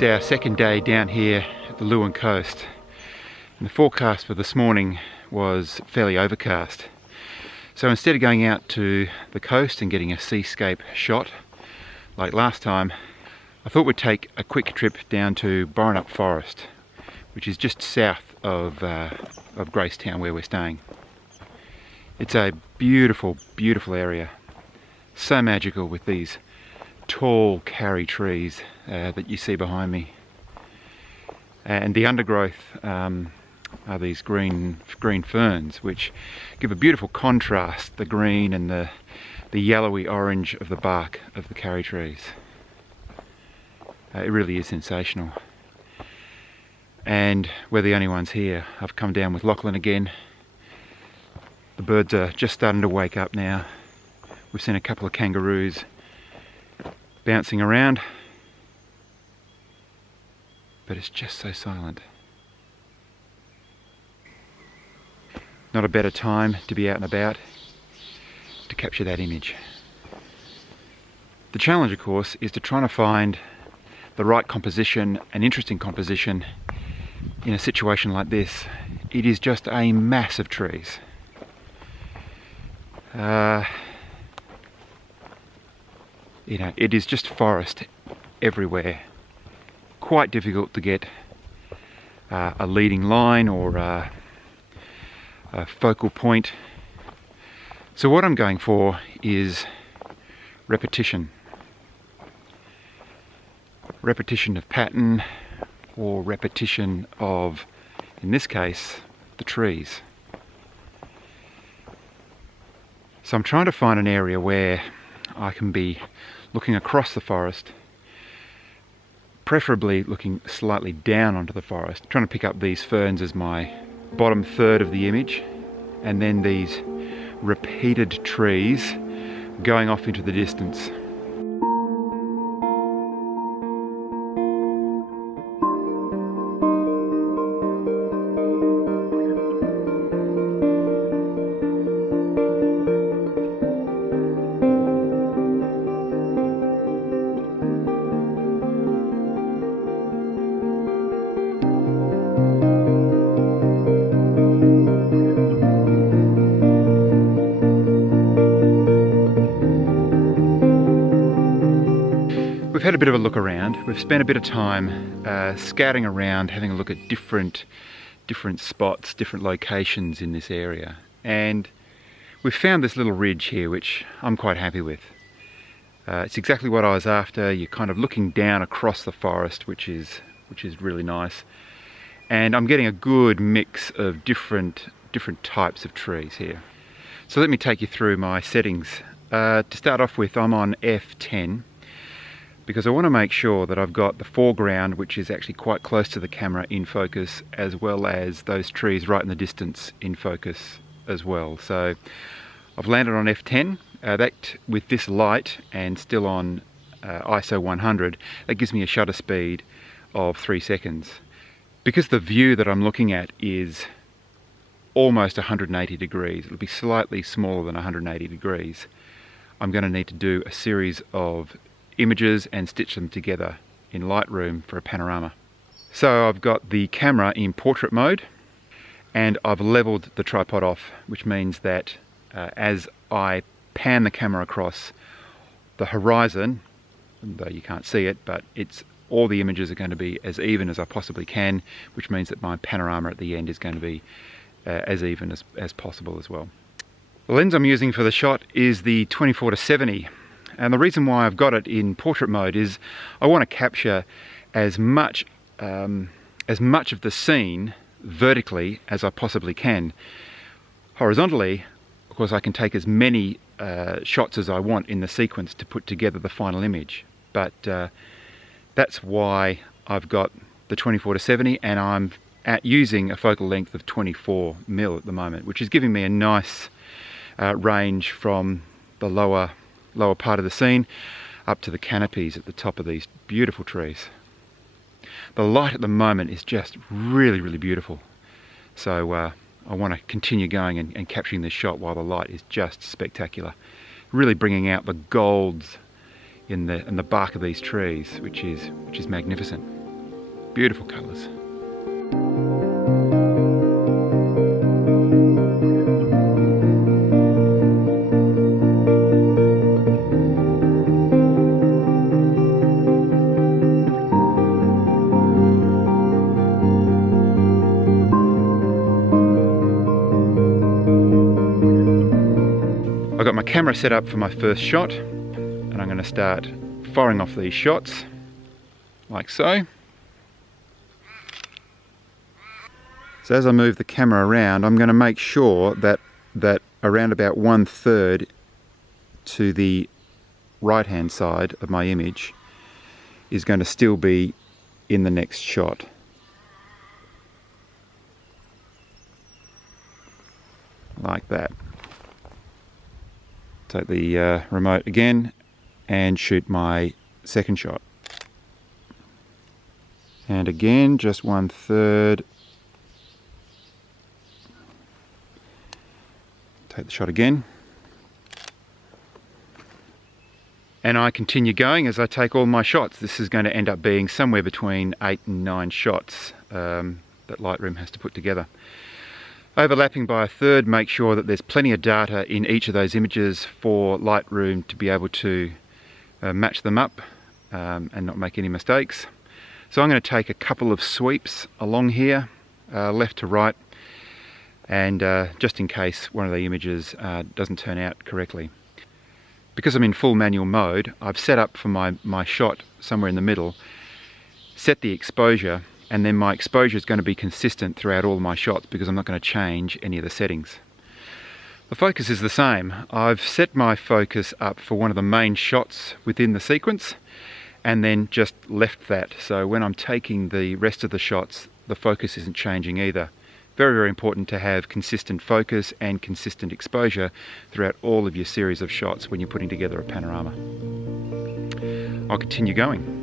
It's our second day down here at the Lachlan coast, and the forecast for this morning was fairly overcast. So instead of going out to the coast and getting a seascape shot like last time, I thought we'd take a quick trip down to Boranup Forest, which is just south of Gracetown where we're staying. It's a beautiful, beautiful area. So magical with these tall Karri trees that you see behind me. And the undergrowth are these green ferns, which give a beautiful contrast, the green and the yellowy orange of the bark of the Karri trees. It really is sensational. And we're the only ones here. I've come down with Lachlan again. The birds are just starting to wake up now. We've seen a couple of kangaroos bouncing around, but it's just so silent. Not a better time to be out and about to capture that image. The challenge, of course, is to try to find the right composition, an interesting composition, in a situation like this. It is just a mass of trees. You know, it is just forest everywhere. Quite difficult to get a leading line or a focal point. So what I'm going for is repetition. Repetition of pattern, or repetition of, in this case, the trees. So I'm trying to find an area where I can be looking across the forest, preferably looking slightly down onto the forest, trying to pick up these ferns as my bottom third of the image, and then these repeated trees going off into the distance. We've had a bit of a look around. We've spent a bit of time scouting around, having a look at different spots, different locations in this area, and we've found this little ridge here which I'm quite happy with. It's exactly what I was after. You're kind of looking down across the forest, which is really nice, and I'm getting a good mix of different types of trees here. So let me take you through my settings. To start off with, I'm on f10, because I want to make sure that I've got the foreground, which is actually quite close to the camera, in focus, as well as those trees right in the distance in focus as well. So I've landed on f10. That, with this light and still on ISO 100, that gives me a shutter speed of 3 seconds. Because the view that I'm looking at is almost 180 degrees, it'll be slightly smaller than 180 degrees, I'm going to need to do a series of images and stitch them together in Lightroom for a panorama. So I've got the camera in portrait mode, and I've leveled the tripod off, which means that as I pan the camera across the horizon, though you can't see it, but all the images are going to be as even as I possibly can, which means that my panorama at the end is going to be as even as possible as well. The lens I'm using for the shot is the 24-70, and the reason why I've got it in portrait mode is I want to capture as much of the scene vertically as I possibly can. Horizontally, of course, I can take as many shots as I want in the sequence to put together the final image, but that's why I've got the 24-70, and I'm using a focal length of 24mm at the moment, which is giving me a nice range from the lower part of the scene up to the canopies at the top of these beautiful trees. The light at the moment is just really, really beautiful. So I want to continue going and capturing this shot while the light is just spectacular. Really bringing out the golds in the bark of these trees, which is magnificent. Beautiful colours. I've got my camera set up for my first shot, and I'm going to start firing off these shots like so. So as I move the camera around, I'm going to make sure that around about 1/3 to the right hand side of my image is going to still be in the next shot. Like that. Take the remote again and shoot my second shot. And again, just 1/3. Take the shot again. And I continue going as I take all my shots. This is going to end up being somewhere between 8 and 9 shots that Lightroom has to put together. Overlapping by 1/3, make sure that there's plenty of data in each of those images for Lightroom to be able to match them up and not make any mistakes. So I'm going to take a couple of sweeps along here, left to right, and just in case one of the images doesn't turn out correctly. Because I'm in full manual mode, I've set up for my shot somewhere in the middle, set the exposure, and then my exposure is going to be consistent throughout all my shots because I'm not going to change any of the settings. The focus is the same. I've set my focus up for one of the main shots within the sequence and then just left that. So when I'm taking the rest of the shots, the focus isn't changing either. Very, very important to have consistent focus and consistent exposure throughout all of your series of shots when you're putting together a panorama. I'll continue going.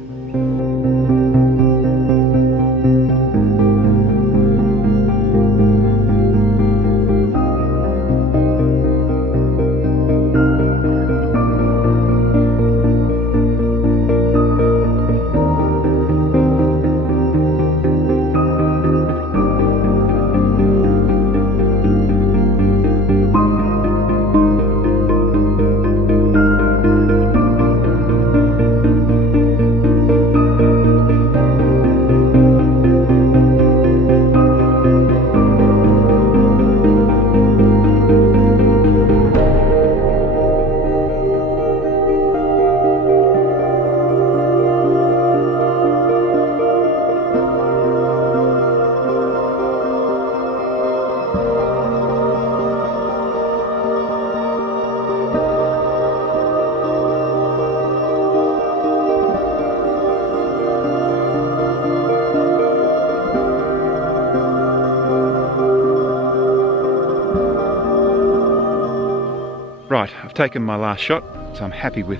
Right, I've taken my last shot, so I'm happy with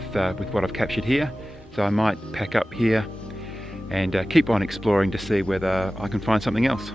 what I've captured here. So I might pack up here and keep on exploring to see whether I can find something else.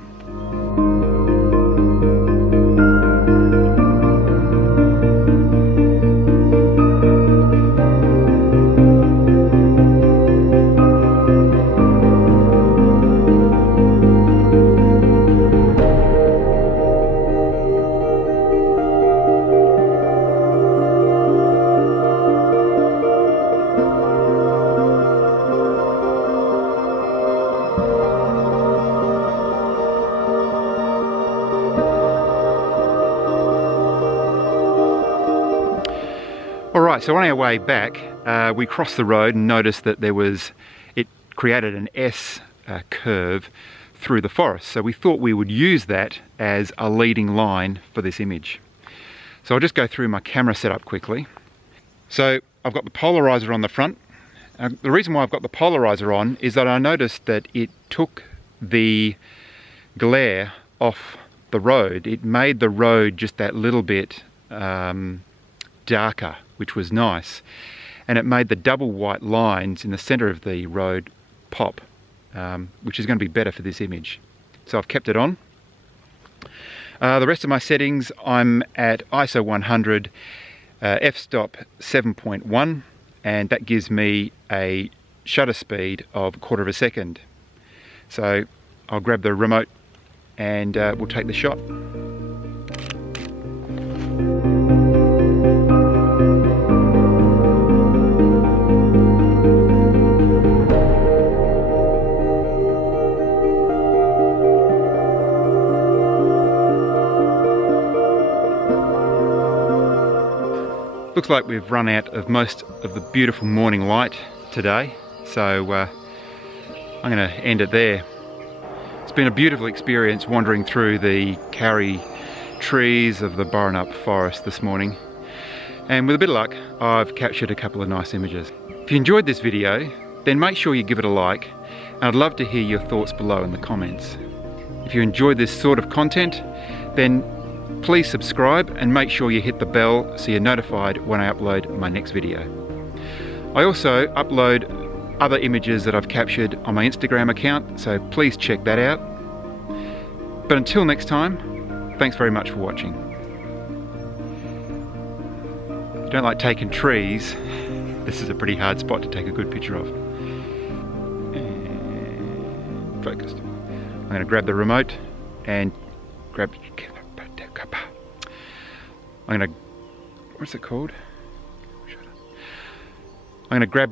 Right, so on our way back, we crossed the road and noticed that it created an S curve through the forest. So we thought we would use that as a leading line for this image. So I'll just go through my camera setup quickly. So I've got the polarizer on the front. The reason why I've got the polarizer on is that I noticed that it took the glare off the road. It made the road just that little bit darker, which was nice. And it made the double white lines in the center of the road pop, which is going to be better for this image. So I've kept it on. The rest of my settings, I'm at ISO 100, f-stop 7.1, and that gives me a shutter speed of 1/4 of a second. So I'll grab the remote and we'll take the shot. Looks like we've run out of most of the beautiful morning light today, so I'm going to end it there. It's been a beautiful experience wandering through the Karri trees of the Boranup Forest this morning, and with a bit of luck I've captured a couple of nice images. If you enjoyed this video, then make sure you give it a like, and I'd love to hear your thoughts below in the comments. If you enjoyed this sort of content, then please subscribe and make sure you hit the bell so you're notified when I upload my next video. I also upload other images that I've captured on my Instagram account, so please check that out. But until next time, thanks very much for watching. If you don't like taking trees, this is a pretty hard spot to take a good picture of. And focused. I'm going to grab the remote and grab... I'm going to... what's it called? I'm going to grab